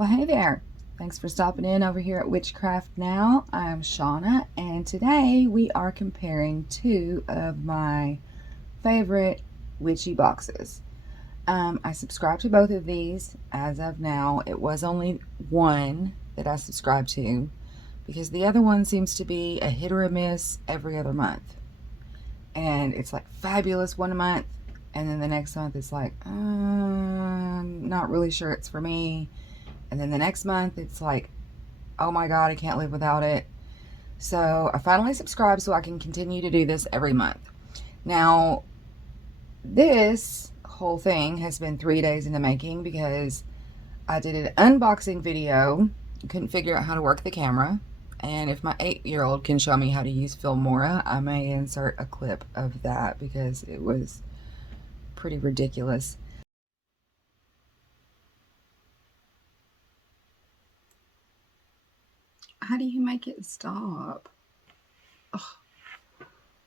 Well, hey there. Thanks for stopping in over here at Witchcraft Now. I'm Shauna, and today we are comparing two of my favorite witchy boxes. I subscribe to both of these as of now. It was only one that I subscribed to because the other one seems to be a hit or a miss every other month. And it's like fabulous one month, and then the next month it's like, not really sure it's for me. And then the next month, it's like, oh my God, I can't live without it. So I finally subscribed so I can continue to do this every month. Now, this whole thing has been 3 days in the making because I did an unboxing video, couldn't figure out how to work the camera. And if my 8-year-old can show me how to use Filmora, I may insert a clip of that because it was pretty ridiculous. How do you make it stop? Oh,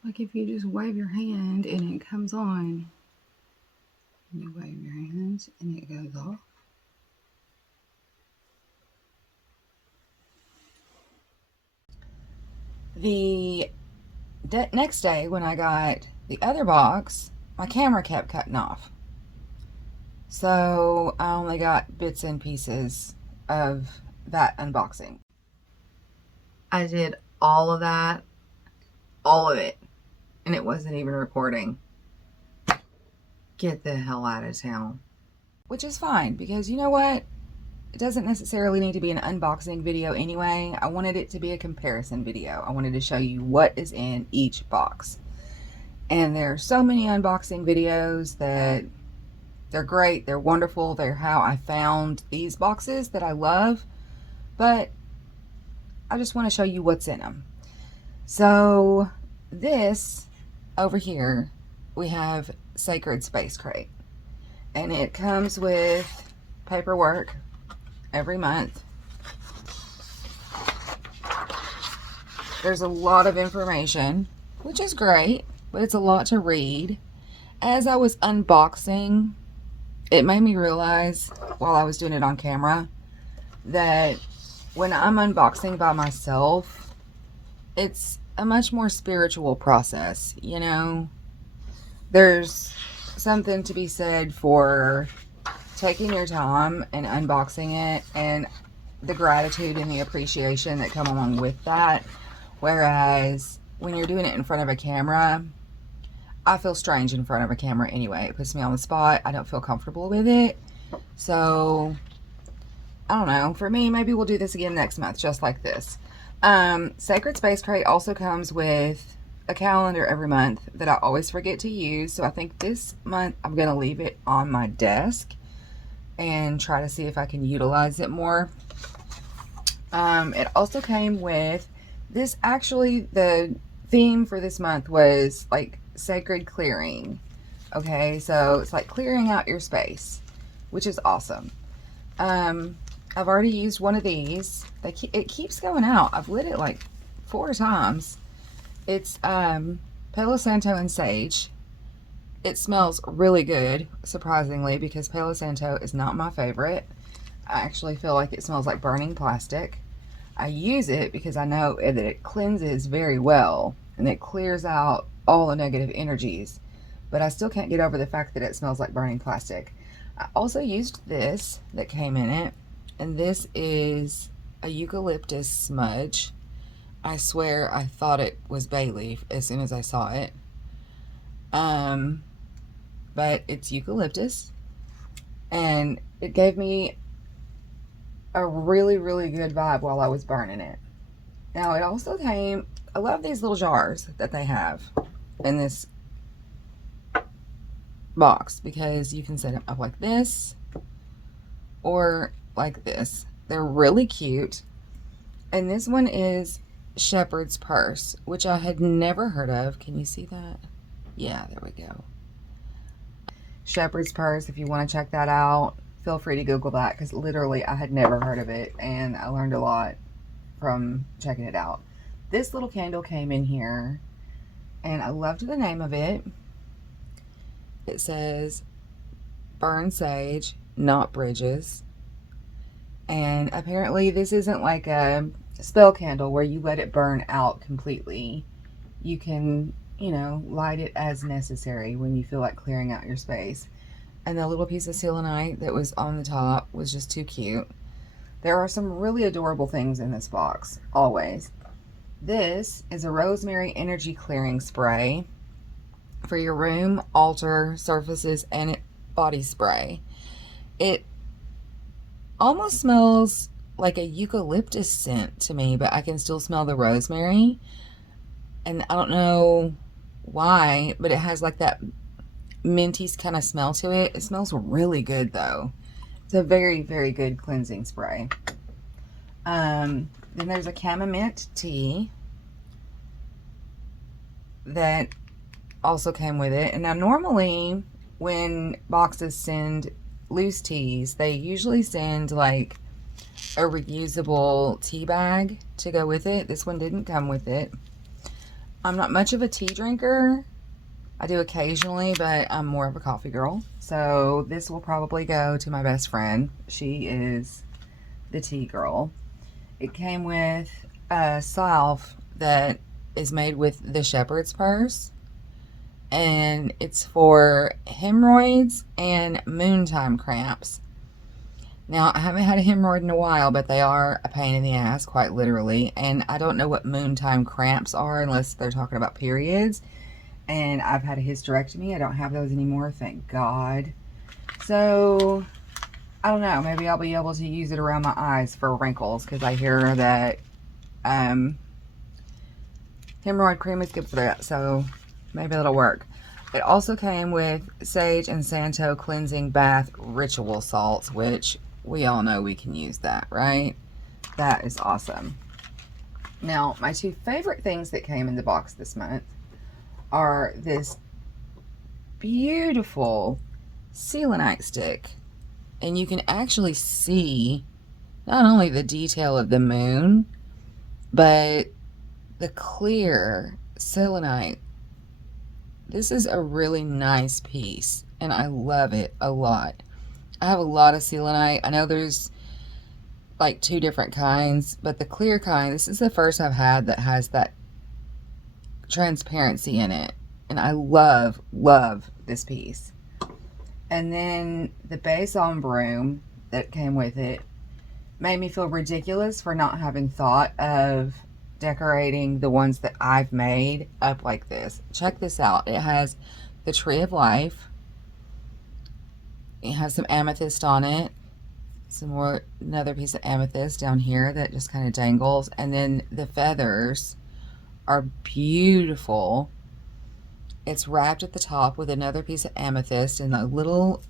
like if you just wave your hand and it comes on. You wave your hands and it goes off. The next day when I got the other box, my camera kept cutting off. So I only got bits and pieces of that unboxing. I did all of that, all of it, and it wasn't even recording. Get the hell out of town. Which is fine, because you know what? It doesn't necessarily need to be an unboxing video anyway. I wanted it to be a comparison video. I wanted to show you what is in each box. And there are so many unboxing videos that they're great, they're wonderful, they're how I found these boxes that I love, but I just want to show you what's in them. So this over here, we have Sacred Space Crate, and it comes with paperwork every month. There's a lot of information, which is great, but it's a lot to read. As I was unboxing, it made me realize while I was doing it on camera that when I'm unboxing by myself, it's a much more spiritual process, you know? There's something to be said for taking your time and unboxing it and the gratitude and the appreciation that come along with that. Whereas when you're doing it in front of a camera, I feel strange in front of a camera anyway. It puts me on the spot. I don't feel comfortable with it. So I don't know. For me, maybe we'll do this again next month, just like this. Sacred Space Crate also comes with a calendar every month that I always forget to use. So I think this month I'm going to leave it on my desk and try to see if I can utilize it more. It also came with this. Actually, the theme for this month was like sacred clearing. Okay, so it's like clearing out your space, which is awesome. I've already used one of these. It keeps going out. I've lit it like 4 times. It's Palo Santo and Sage. It smells really good, surprisingly, because Palo Santo is not my favorite. I actually feel like it smells like burning plastic. I use it because I know that it cleanses very well and it clears out all the negative energies, but I still can't get over the fact that it smells like burning plastic. I also used this that came in it, and this is a Eucalyptus Smudge. I swear I thought it was bay leaf as soon as I saw it. But it's eucalyptus, and it gave me a really, really good vibe while I was burning it. Now, it also came, I love these little jars that they have in this box because you can set them up like this or like this. They're really cute. And this one is Shepherd's Purse, which I had never heard of. Can you see that? Yeah, there we go. Shepherd's Purse, if you want to check that out, feel free to Google that, because literally I had never heard of it and I learned a lot from checking it out. This little candle came in here and I loved the name of it. It says Burn Sage, Not Bridges. And apparently this isn't like a spell candle where you let it burn out completely. You can, you know, light it as necessary when you feel like clearing out your space. And the little piece of selenite that was on the top was just too cute. There are some really adorable things in this box, always. This is a Rosemary Energy Clearing Spray for your room, altar, surfaces, and body spray. It almost smells like a eucalyptus scent to me, but I can still smell the rosemary. And I don't know why, but it has like that minty kind of smell to it. It smells really good though. It's a very, very good cleansing spray. Then there's a Chamomile Tea that also came with it. And now normally when boxes send loose teas, they usually send like a reusable tea bag to go with it. This one didn't come with it. I'm not much of a tea drinker. I do occasionally, but I'm more of a coffee girl. So this will probably go to my best friend. She is the tea girl. It came with a salve that is made with the shepherd's purse. And it's for hemorrhoids and moontime cramps. Now, I haven't had a hemorrhoid in a while, but they are a pain in the ass, quite literally. And I don't know what moontime cramps are unless they're talking about periods. And I've had a hysterectomy. I don't have those anymore, thank God. So, I don't know. Maybe I'll be able to use it around my eyes for wrinkles, because I hear that hemorrhoid cream is good for that. So, maybe that'll work. It also came with Sage and Santo Cleansing Bath Ritual Salts, which we all know we can use that, right? That is awesome. Now, my two favorite things that came in the box this month are this beautiful Sealant Stick. And you can actually see not only the detail of the moon, but the clear selenite. This is a really nice piece, and I love it a lot. I have a lot of selenite. I know there's like two different kinds, but the clear kind, this is the first I've had that has that transparency in it. And I love, love this piece. And then the Balsam broom that came with it made me feel ridiculous for not having thought of decorating the ones that I've made up like this. Check this out. It has the Tree of Life. It has some amethyst on it. Another piece of amethyst down here that just kind of dangles. And then the feathers are beautiful. It's wrapped at the top with another piece of amethyst and a little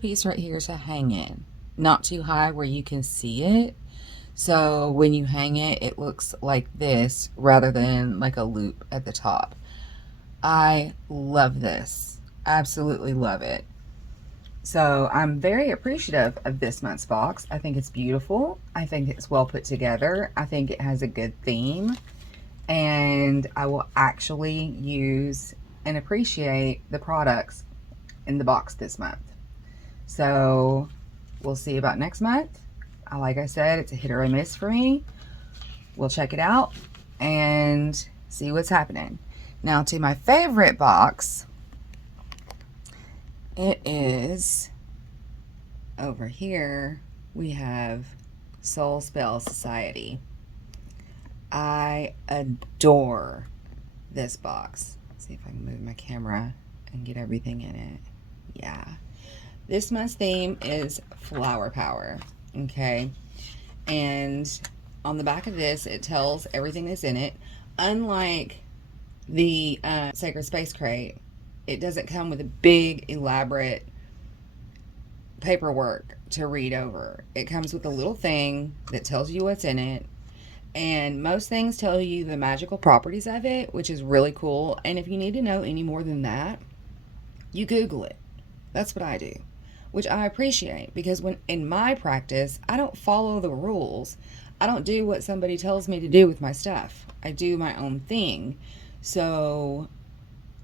piece right here to hang in. Not too high where you can see it. So when you hang it, it looks like this rather than like a loop at the top. I love this. Absolutely love it. So I'm very appreciative of this month's box. I think it's beautiful. I think it's well put together. I think it has a good theme. And I will actually use and appreciate the products in the box this month. So we'll see about next month. Like I said, it's a hit or a miss for me. We'll check it out and see what's happening. Now to my favorite box. It is over here. We have Soul Spell Society. I adore this box. Let's see if I can move my camera and get everything in it. Yeah. This month's theme is Flower Power. Okay. And on the back of this, it tells everything that's in it. Unlike the Sacred Space Crate, it doesn't come with a big, elaborate paperwork to read over. It comes with a little thing that tells you what's in it. And most things tell you the magical properties of it, which is really cool. And if you need to know any more than that, you Google it. That's what I do, which I appreciate, because when in my practice, I don't follow the rules. I don't do what somebody tells me to do with my stuff. I do my own thing. So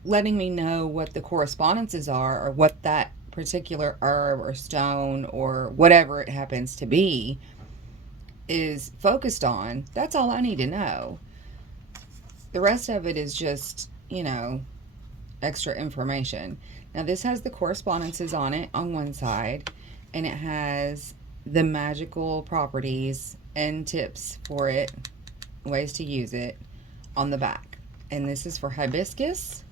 letting me know what the correspondences are or what that particular herb or stone or whatever it happens to be is focused on, that's all I need to know. The rest of it is just, extra information. Now, this has the correspondences on it on one side, and it has the magical properties and tips for it, ways to use it on the back. And this is for hibiscus,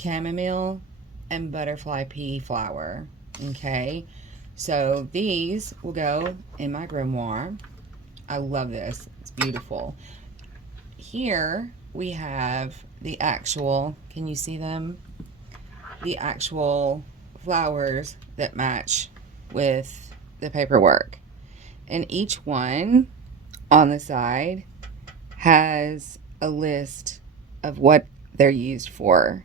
chamomile, and butterfly pea flower. Okay, so these will go in my grimoire. I love this, it's beautiful. Here we have the actual, can you see them? The actual flowers that match with the paperwork. And each one on the side has a list of what they're used for,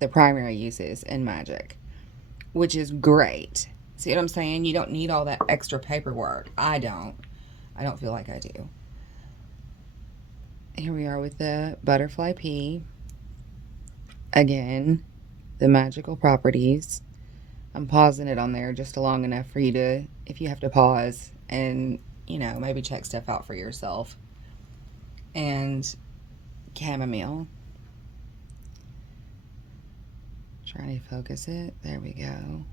the primary uses in magic, which is great. See what I'm saying? You don't need all that extra paperwork. I don't feel like I do. Here we are with the butterfly pea. Again, the magical properties. I'm pausing it on there just long enough for you to, if you have to pause and, maybe check stuff out for yourself. And chamomile. Trying to focus it. There we go.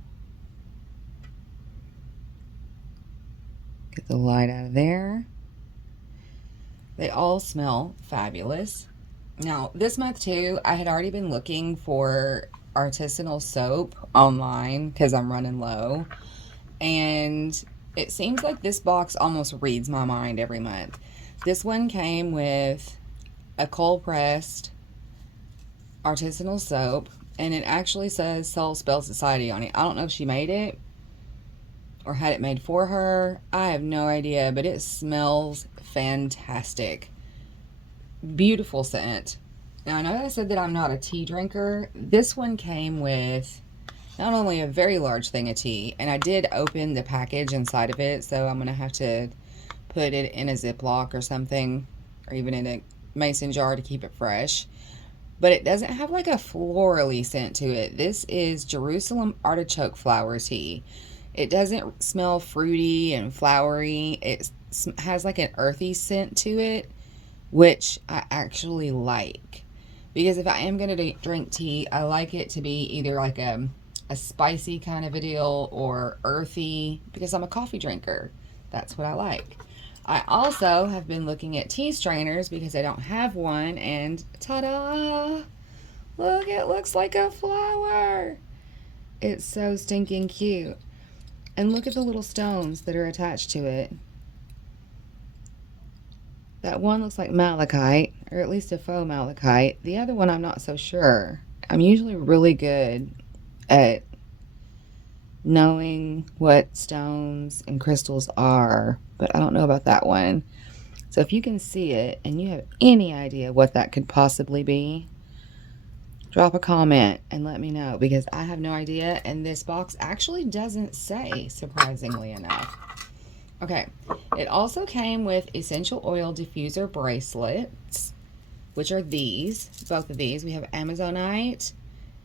Get the light out of there. They all smell fabulous. Now, this month too, I had already been looking for artisanal soap online because I'm running low. And it seems like this box almost reads my mind every month. This one came with a cold pressed artisanal soap, and it actually says Soul Spell Society on it. I don't know if she made it or had it made for her. I have no idea, but it smells fantastic. Beautiful scent. Now, I know I said that I'm not a tea drinker. This one came with not only a very large thing of tea, and I did open the package inside of it, so I'm going to have to put it in a Ziploc or something, or even in a mason jar to keep it fresh. But it doesn't have like a florally scent to it. This is Jerusalem artichoke flower tea. It doesn't smell fruity and flowery. It has like an earthy scent to it, which I actually like. Because if I am going to drink tea, I like it to be either like a spicy kind of a deal or earthy, because I'm a coffee drinker. That's what I like. I also have been looking at tea strainers because I don't have one, and ta-da! Look, it looks like a flower. It's so stinking cute. And look at the little stones that are attached to it. That one looks like malachite, or at least a faux malachite. The other one I'm not so sure. I'm usually really good at knowing what stones and crystals are, but I don't know about that one. So if you can see it and you have any idea what that could possibly be, drop a comment and let me know, because I have no idea, and this box actually doesn't say, surprisingly enough. Okay, it also came with essential oil diffuser bracelets, which are these, both of these. We have Amazonite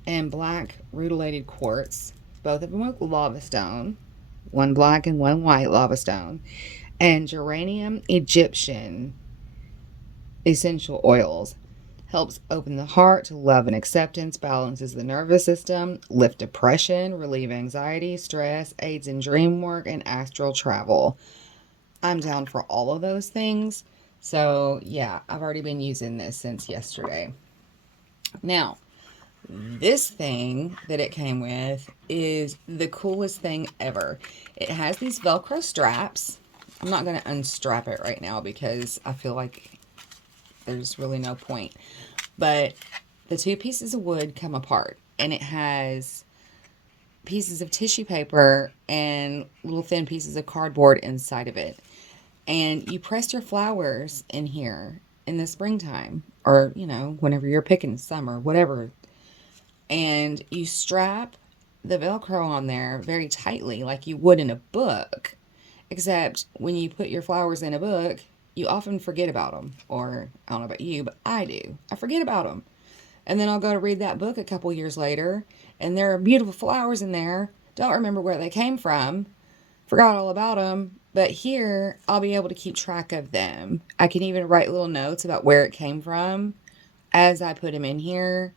and black rutilated quartz, both of them with lava stone, one black and one white lava stone, and geranium Egyptian essential oils. Helps open the heart to love and acceptance, balances the nervous system, lift depression, relieve anxiety, stress, aids in dream work, and astral travel. I'm down for all of those things. So yeah, I've already been using this since yesterday. Now, this thing that it came with is the coolest thing ever. It has these Velcro straps. I'm not going to unstrap it right now because I feel like there's really no point. But the two pieces of wood come apart, and it has pieces of tissue paper and little thin pieces of cardboard inside of it. And you press your flowers in here in the springtime, or, whenever you're picking summer, whatever. And you strap the Velcro on there very tightly like you would in a book. Except when you put your flowers in a book, you often forget about them. Or, I don't know about you, but I do. I forget about them. And then I'll go to read that book a couple years later, and there are beautiful flowers in there. Don't remember where they came from. Forgot all about them. But here, I'll be able to keep track of them. I can even write little notes about where it came from as I put them in here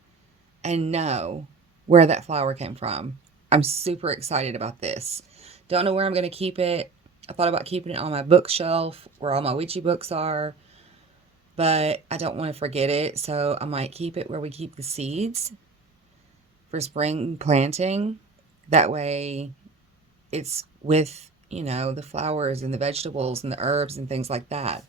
and know where that flower came from. I'm super excited about this. Don't know where I'm going to keep it. I thought about keeping it on my bookshelf where all my witchy books are, but I don't want to forget it, so I might keep it where we keep the seeds for spring planting. That way it's with, the flowers and the vegetables and the herbs and things like that.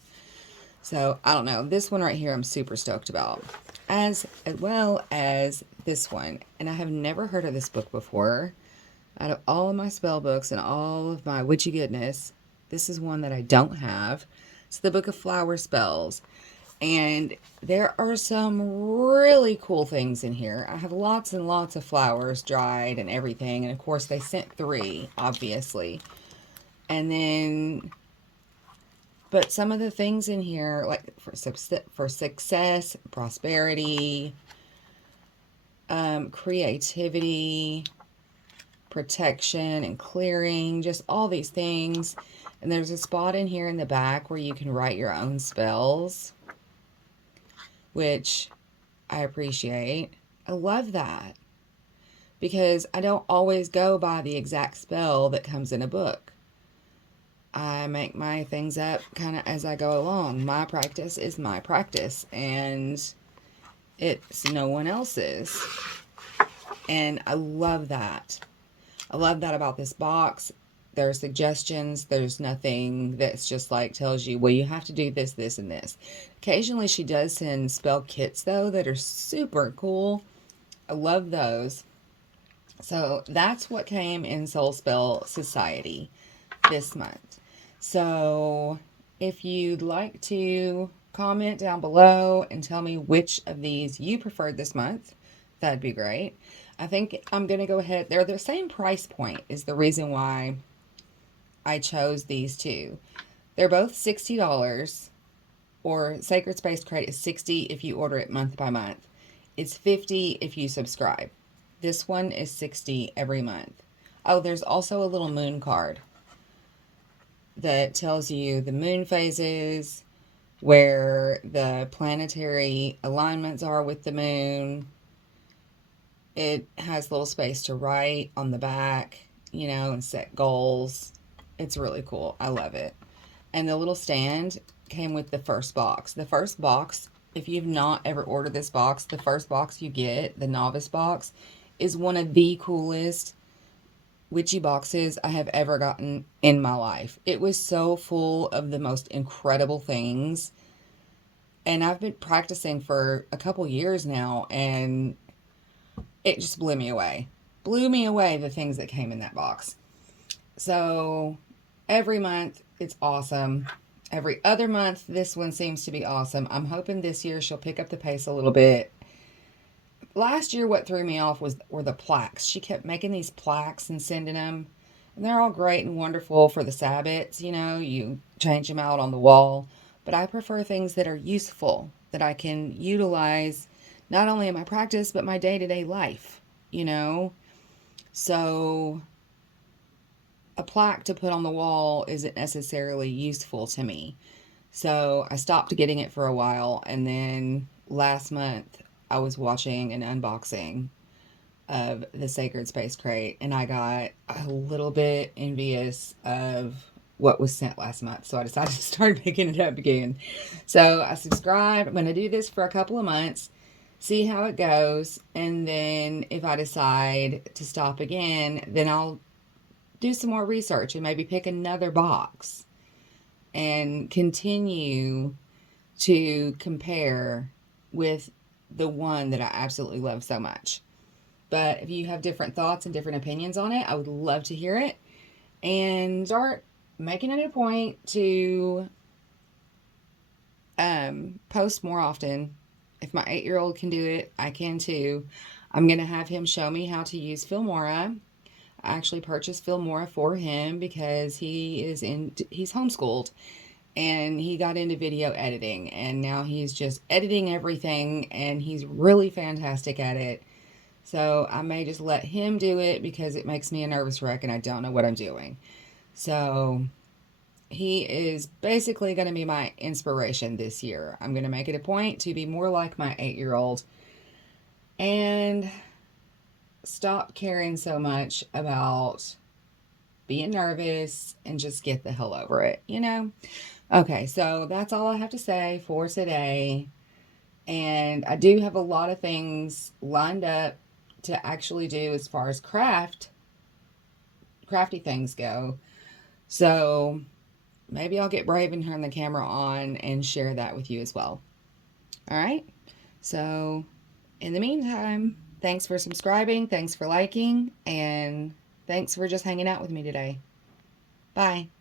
So I don't know. This one right here I'm super stoked about. As well as this one. And I have never heard of this book before. Out of all of my spell books and all of my witchy goodness, this is one that I don't have. It's the Book of Flower Spells. And there are some really cool things in here. I have lots and lots of flowers dried and everything. And of course they sent 3, obviously. And then, but some of the things in here, like for success, prosperity, creativity, protection and clearing, just all these things. And there's a spot in here in the back where you can write your own spells, which I appreciate. I love that because I don't always go by the exact spell that comes in a book. I make my things up kind of as I go along. My practice is my practice, and it's no one else's. And I love that. I love that about this box. There are suggestions. There's nothing that's just like tells you, well, you have to do this, this, and this. Occasionally she does send spell kits, though, that are super cool. I love those. So that's what came in Soul Spell Society this month. So if you'd like to comment down below and tell me which of these you preferred this month, that'd be great. I think I'm going to go ahead. They're the same price point is the reason why I chose these two. They're both $60, or Sacred Space Crate is $60 if you order it month by month. It's $50 if you subscribe. This one is $60 every month. Oh, there's also a little moon card that tells you the moon phases, where the planetary alignments are with the moon. It has a little space to write on the back, and set goals. It's really cool. I love it. And the little stand came with the first box. The first box, if you've not ever ordered this box, the first box you get, the novice box, is one of the coolest witchy boxes I have ever gotten in my life. It was so full of the most incredible things. And I've been practicing for a couple years now, and it just blew me away. Blew me away, the things that came in that box. So every month, it's awesome. Every other month, this one seems to be awesome. I'm hoping this year she'll pick up the pace a little bit. Last year, what threw me off were the plaques. She kept making these plaques and sending them. And they're all great and wonderful for the Sabbats. You change them out on the wall. But I prefer things that are useful, that I can utilize not only in my practice, but my day-to-day life, So a plaque to put on the wall isn't necessarily useful to me. So I stopped getting it for a while. And then last month, I was watching an unboxing of the Sacred Space Crate, and I got a little bit envious of what was sent last month. So I decided to start picking it up again. So I subscribed. I'm going to do this for a couple of months, see how it goes. And then if I decide to stop again, then I'll do some more research and maybe pick another box and continue to compare with the one that I absolutely love so much. But if you have different thoughts and different opinions on it, I would love to hear it. And start making it a point to post more often. If my 8-year-old can do it, I can too. I'm going to have him show me how to use Filmora. I actually purchased Filmora for him because he's homeschooled. and he got into video editing, and now he's just editing everything, and he's really fantastic at it. So I may just let him do it because it makes me a nervous wreck and I don't know what I'm doing. So he is basically going to be my inspiration this year. I'm going to make it a point to be more like my 8-year-old and stop caring so much about being nervous and just get the hell over it, you know? Okay, so that's all I have to say for today. And I do have a lot of things lined up to actually do as far as crafty things go. So maybe I'll get brave and turn the camera on and share that with you as well. All right. So in the meantime, thanks for subscribing, thanks for liking, and thanks for just hanging out with me today. Bye.